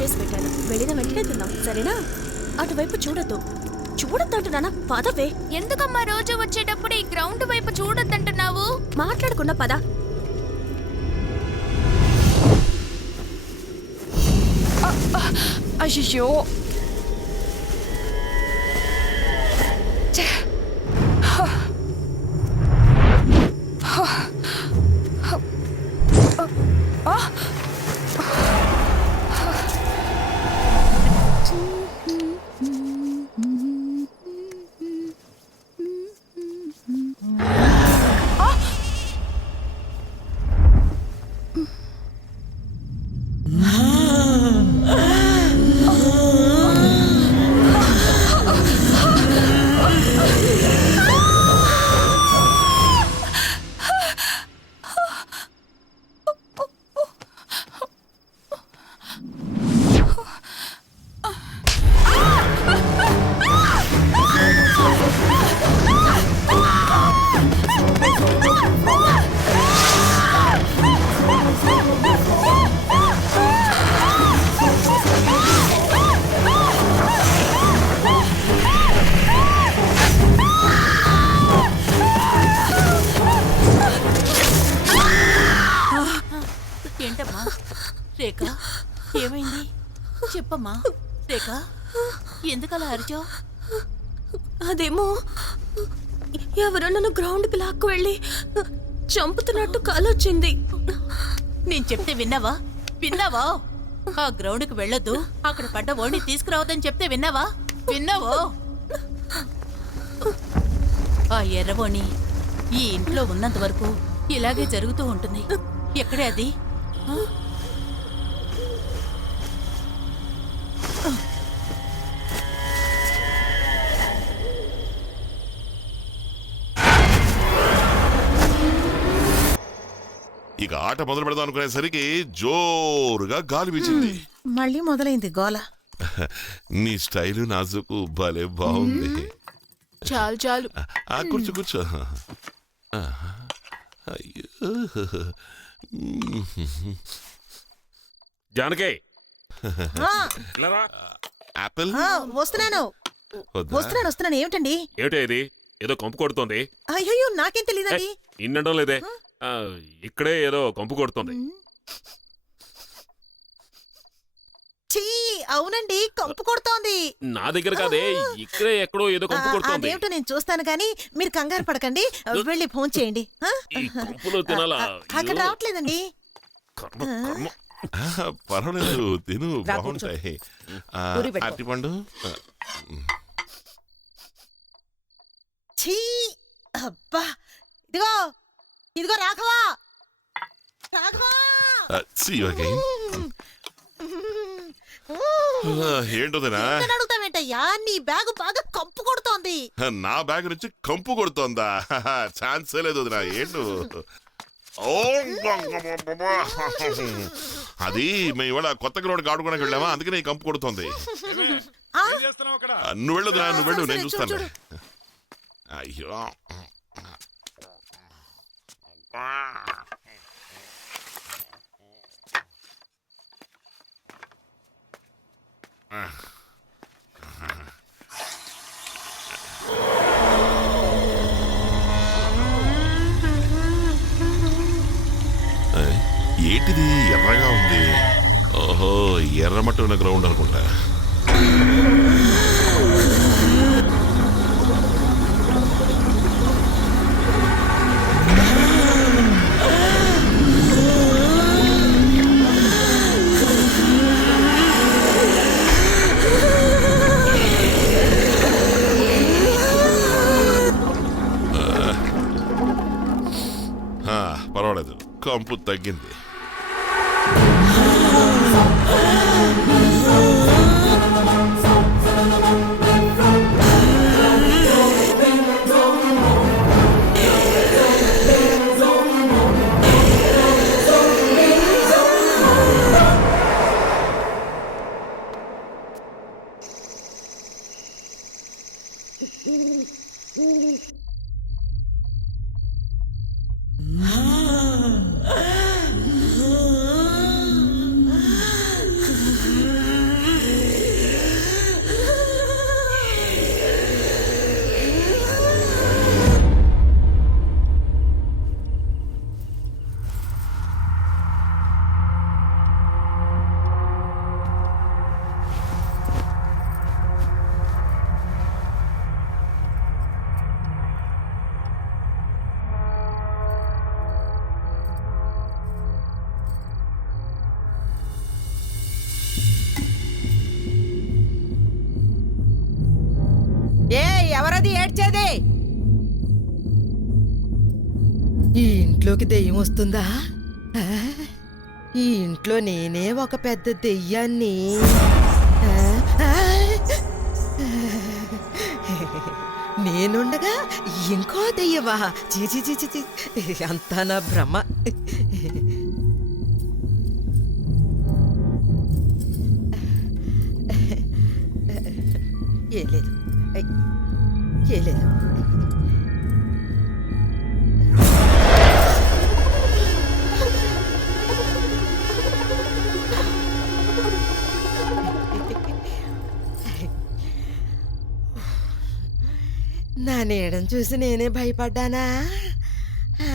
చేసి పెట్టాను. వెళ్ళిన వెంటనే తిన్నాం, సరేనా? అటువైపు చూడొద్దు. చూడొద్దంటున్నానా? పదవే. ఎందుకమ్మా రోజు వచ్చేటప్పుడు ఈ గ్రౌండ్ వైపు చూడొద్దంటున్నావు? మాట్లాడకుండా పద. అయ్యో, ఏంటమ్మా రేఖ, ఏమైంది చెప్పమ్మా. రేఖ, ఎందుకలా అరిచావు? అదేమో ఎవరో నన్ను గ్రౌండ్కి లాక్కు వెళ్ళి చంపుతున్నట్టు కాలొచ్చింది. నేను చెప్తే విన్నావా? విన్నావా? ఆ గ్రౌండ్కి వెళ్ళొద్దు, అక్కడ పడ్డ ఓడిని తీసుకురావద్దని చెప్తే విన్నావా? విన్నావో? ఆ ఎర్రవోణి ఈ ఇంట్లో ఉన్నంత వరకు ఇలాగే జరుగుతూ ఉంటుంది. ఎక్కడే అది? ఇక ఆట మొదలు పెడదాం అనుకునేసరికి జోరుగా గాలి వీచింది. మళ్ళీ మొదలైంది గోల. నీ స్టైలు నాజుకు భలే బాగుంది. చాలు చాలు. కూర్చో కూర్చో. అయ్యో జానకి, యాపిల్ వస్తున్నాను వస్తున్నాను వస్తున్నాను. ఏమిటండి? ఏమిటో ఇది? ఏదో కంపు కొడుతోంది. అయ్యో, నాకేం తెలియదండి. ఇన్నడం లేదే, ఇక్కడే ఏదో కంపు కొడుతోంది. చీ, అవునండి, కంపు కొడుతోంది. నా దగ్గర కాదే, ఇక్కడే ఎక్కడో ఏదో కంపు కొడుతోంది. అదేమిటో నేను చూస్తాను కానీ మీరు కంగారు పడకండి. వెళ్ళి ఫోన్ చేయండి. ఈ కంపులో తినాలా? అక్కడ రావట్లేదండి. కర్మ కర్మ. పర్వాలేదు, తిను, బాగుంటాయి. అరటిపండు. ఛీ, అబ్బా, ఇదిగో ఇదిగో రాఘవా, రాఘవా. ఏంటోదేనా అడుగుతావేంటయ్యా? నీ బ్యాగ్ బాగా కంపు కొడుతోంది. నా బ్యాగ్ నుంచి కంపు కొడుతోందా? ఛాన్సే లేదు వదినా. ఏంటో అది మేము ఇవాళ కొత్త గ్రౌండ్కి ఆడుకోవడానికి వెళ్ళామా, అందుకనే ఈ కంపు కొడుతోంది. నువ్వు వెళ్ళదురా, నువ్వు వెళ్ళు, నేను చూస్తాను. అయ్యో, ఏంటిది ఎర్రగా ఉంది? ఓహో, ఎర్రమట్టి ఉన్న గ్రౌండ్ అనుకుంటా. పర్వాలేదు, కంపు తగ్గింది. ఇంట్లోకి దెయ్యం వస్తుందా? ఆ? ఈ ఇంట్లో నేనే ఒక పెద్ద దెయ్యాన్ని. ఆ? ఆ? నేనుండగా ఇంకో దెయ్యవా? చీచి చీచి చీ, అంతా నా భ్రమ. ఏం లేదు, ఏం లేదు. నా నీడను చూసి నేనే భయపడ్డానా? ఆ,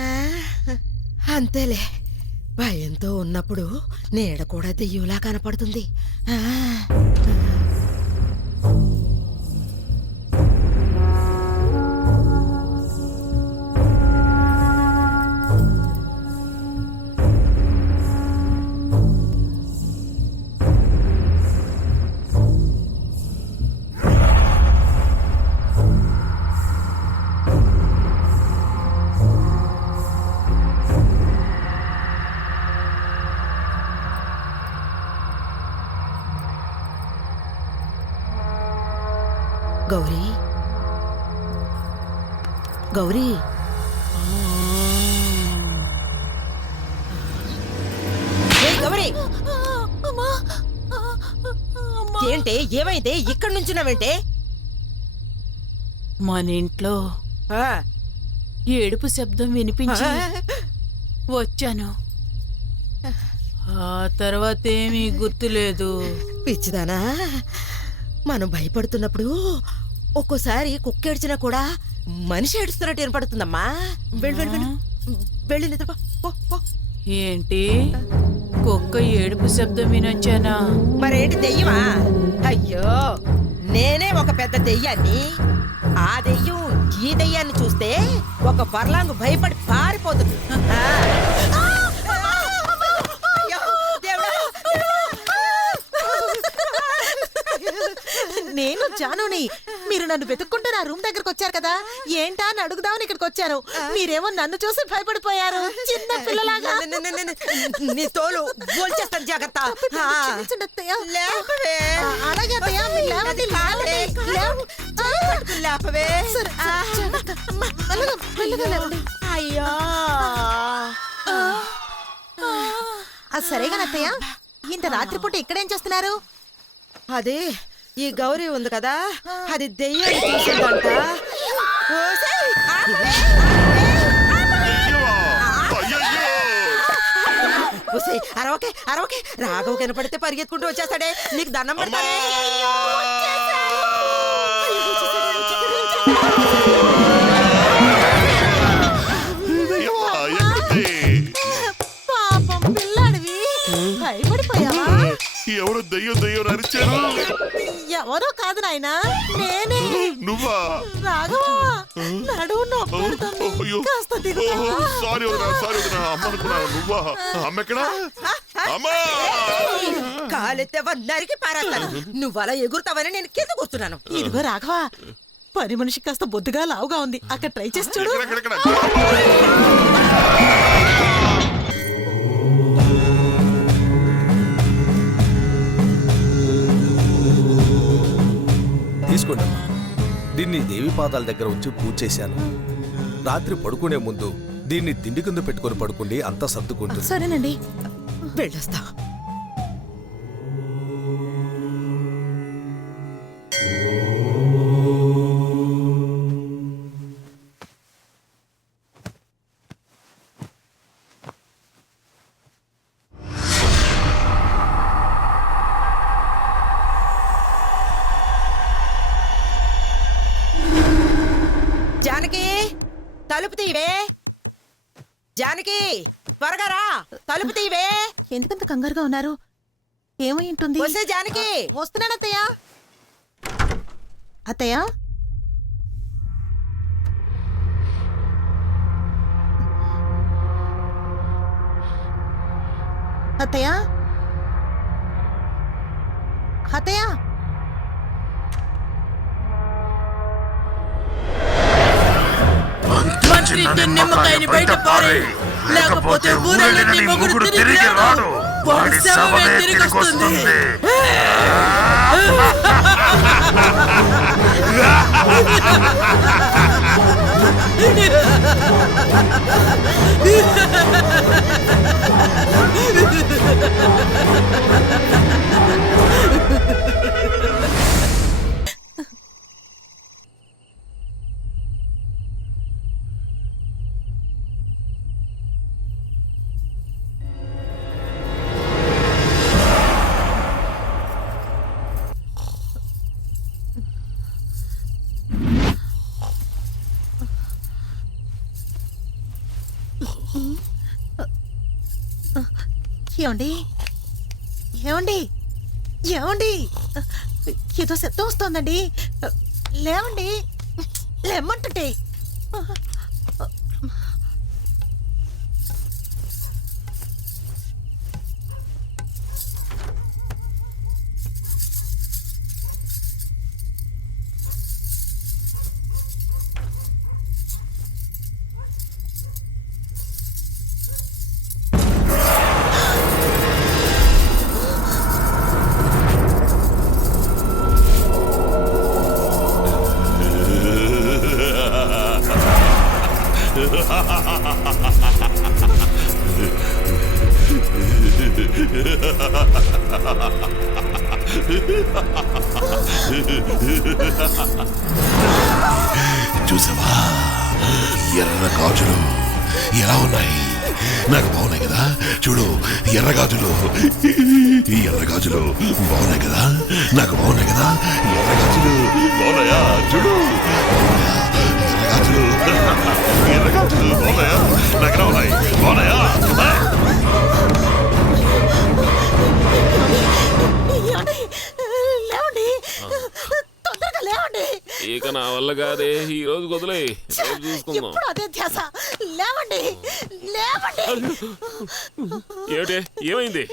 అంతేలే, భయంతో ఉన్నప్పుడు నీడ కూడా దెయ్యంలా కనపడుతుంది. ఆ. గౌరీ, గౌరీ, ఏయ్ గౌరీ, ఏంటే ఏమైంది? ఇక్కడి నుంచున్నావేంటే? మన ఇంట్లో ఆ, ఏడుపు శబ్దం వినిపించి వచ్చాను. ఆ తర్వాత ఏమీ గుర్తులేదు. పిచ్చిదానా, మనం భయపడుతున్నప్పుడు ఒక్కోసారి కుక్క ఏడ్చినా కూడా మనిషి ఏడుస్తున్నట్టు వినపడుతుందమ్మా. వెళ్ళు వెళ్ళు వెళ్ళు, వెళ్ళి నిద్రపో, పో, పో. ఏంటి, కుక్క ఏడుపు శబ్దం వినొచ్చానా? మరేంటి దెయ్యమా? అయ్యో, నేనే ఒక పెద్ద దెయ్యాన్ని. ఆ దెయ్యం ఈ దెయ్యాన్ని చూస్తే ఒక పర్లాంగు భయపడి పారిపోతుంది. ఆ. అయ్యో, దేవుడా! నేను జానుని. మీరు నన్ను వెతుక్కుంటూ నా రూమ్ దగ్గరకు వచ్చారు కదా, ఏంటా అని అడుగుదామని ఇక్కడికి వచ్చాను. మీరేమో నన్ను చూసి భయపడిపోయారు, చిన్న పిల్లలాగా. నీ తోలు బోల్చేస్తాను, జాగ్రత్త. ఆ. క్షమించండి అత్తయ్య. లేపవే. అలాగే అత్తయ్య, మీరు లేవండి, లేవండి, లేవు. లేపవే. సరే, సరే, జాగ్రత్త. మెల్లగా, మెల్లగా లేవండి. అయ్యో. అది సరేగా అత్తయ్య, ఇంత రాత్రిపూట ఇక్కడేం చేస్తున్నారు? అదే ఈ గౌరీ ఉంది కదా, అది దెయ్యాన్ని చూసిందంట. ఓసేయ్, ఆపవే, ఓసేయ్, అరవకే అరవకే. రాఘవ్ కనపడితే పరిగెత్తుకుంటూ వచ్చేస్తాడే, నీకు దండం పెడతానే. పాపం పిల్లాడివి, భయపడిపోయావా? ఎవరు దెయ్యం దెయ్యం అరిచారు? ఎవరో కాదు నాయనా, నేనే. నువ్వా? రాఘవా, నడువు నొప్పుడుతుంది, అయ్యో. కాస్త దిగుతావా? సారీ వదినా, సారీ వదినా, అమ్మ అనుకున్నాను. నువ్వా? అమ్మ ఎక్కడా? అమ్మా! కాలెత్తే నరికి పారేస్తాను. నువ్వు అలా ఎగురుతావని నేను కింద కూర్చున్నాను. ఇదిగో రాఘవా, పని మనిషి కాస్త బొద్దుగా లావుగా ఉంది, అక్కడ ట్రై చేసి చూడు. ఎక్కడ? తీసుకోండి. దీన్ని దేవి పాదాల దగ్గర ఉంచి పూజ చేశాను. రాత్రి పడుకునే ముందు దీన్ని దిండి కింద పెట్టుకొని పడుకోండి, అంతా సర్దుకుంటుంది. సరేనండి. వెళ్ళొస్తా. జానకి, తలుపు తీవే. జానకి, త్వరగా రా, తలుపు తీవే. ఎందుకంత కంగారుగా ఉన్నారు? ఏమై ఉంటుంది? వస్తే జానకి. వస్తున్నాను అత్తయ్య. అత్తయ్య, అత్తయ్య, అత్తయ్య. బెదిరించి నిమ్మకాయని బయట పారే, లేకపోతే ఊరెళ్ళి మొగుడు తిరిగి రాడు, వాడి శవమే తిరిగి వస్తుంది. ఏమండి ఏమండి ఏమండి ఏదో శబ్దం వస్తోందండి. లేవండి, లేమ్మంటుంటే. చూసావా ఎర్ర గాజులు ఎలా ఉన్నాయి? నాకు బాగున్నాయి కదా. చూడు ఎర్ర గాజులు, ఈ ఎర్ర గాజులు బాగున్నాయి కదా, నాకు బాగున్నాయి కదా. ఎర్ర గాజులు బాగున్నాయా? చూడు ఎర్ర గాజులు, ఎర్ర గాజులు బాగున్నాయా? నాకు ఎలా ఉన్నాయి? బాగున్నాయా? ఏమండి, లేవండి, తొందరగా లేవండి. ఇక నా వల్ల కాదే, ఈ రోజు వదిలే, రేపు చూసుకుందాం. ఎప్పుడు అదే ధ్యాస. లేవండి, లేవండి. ఏమిటే, ఏమైంది?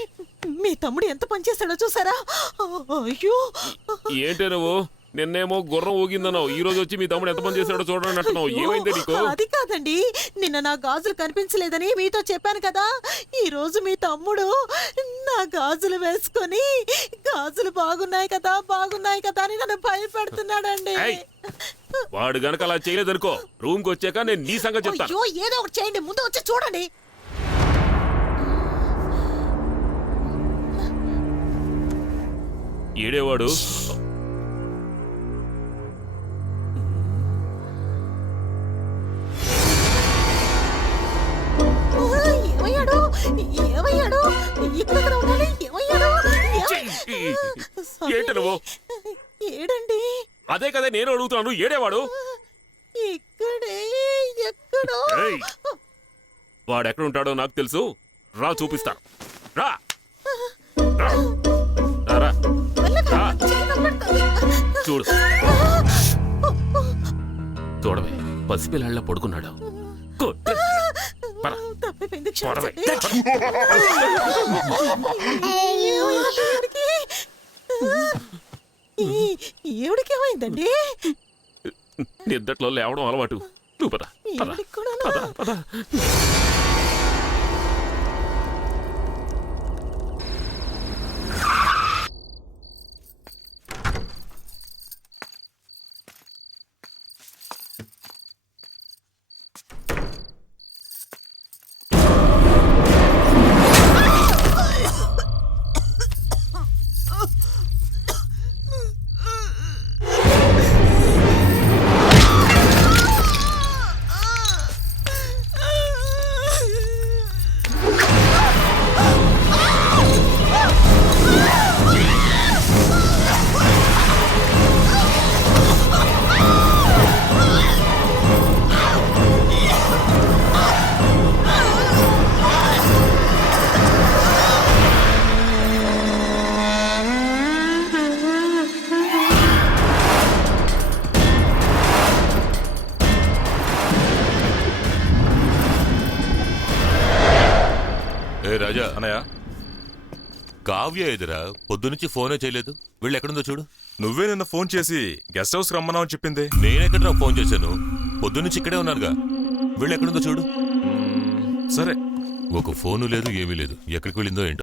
మీ తమ్ముడు ఎంత పనిచేశాడో చూసారా? అయ్యో, ఏంటే నువ్వు నిన్నేమో గుర్రం ఊగిందన్నావు, ఈ రోజు వచ్చి మీ తమ్ముడు ఎంత పని చేశాడో చూడండి అంటున్నావు. ఏమైంది నీకు? అది కాదండి, నిన్న నా గాజులు కనిపించలేదని మీతో చెప్పాను కదా. ఈ రోజు మీ తమ్ముడు నా గాజులు వేసుకొని గాజులు బాగున్నాయి కదా బాగున్నాయి కదా అని నన్ను భయపెడుతున్నాడండి. ఏయ్, వాడు గనక అలా చేయలేదనుకో, రూమ్ కి వచ్చాక నేను నీ సంగతి చెప్తాను. అయ్యో, ఏదో ఒకటి చేయండి, ముందు వచ్చి చూడండి. ఏడేవాడు ఏమయ్యాడు, ఏమయ్యాడు, ఇక్కడ ఉండాలి. ఏమయ్యాడు, ఏంటి నువ్వు? ఏడండి, అదే కదా నేను అడుగుతున్నాను, ఏడేవాడు? ఇక్కడే ఎక్కడో. ఏయ్, వాడు ఎక్కడ ఉంటాడో నాకు తెలుసు, రా చూపిస్తాను. రా రా, రా, రా. మెల్లగా, రా. చిన్న పడతావు. చూడు, చూడవే, పసిపిల్లాళ్ళ పడుకున్నాడు. పద. తప్పిపోయింది, పడవే. క్షమించండి. ఏమిడికి ఏమైందండి? నిద్దట్లో లేవడం అలవాటు. నువ్వు పద, పద, ఈవిడికి కూడానా? పద, పద. రాజా అన్నయ్య, కావ్య ఎదురా పొద్దునుంచి ఫోనే చేయలేదు. వీళ్ళు ఎక్కడుందో చూడు. నువ్వే నిన్న ఫోన్ చేసి గెస్ట్ హౌస్ రమ్మన్నావు అని చెప్పింది. నేనెక్కడరా ఫోన్ చేశాను? పొద్దునుంచి ఇక్కడే ఉన్నానుగా. వెళ్ళి ఎక్కడుందో చూడు. సరే. ఒక ఫోను లేదు, ఏమీ లేదు. ఎక్కడికి వెళ్ళిందో ఏంటో.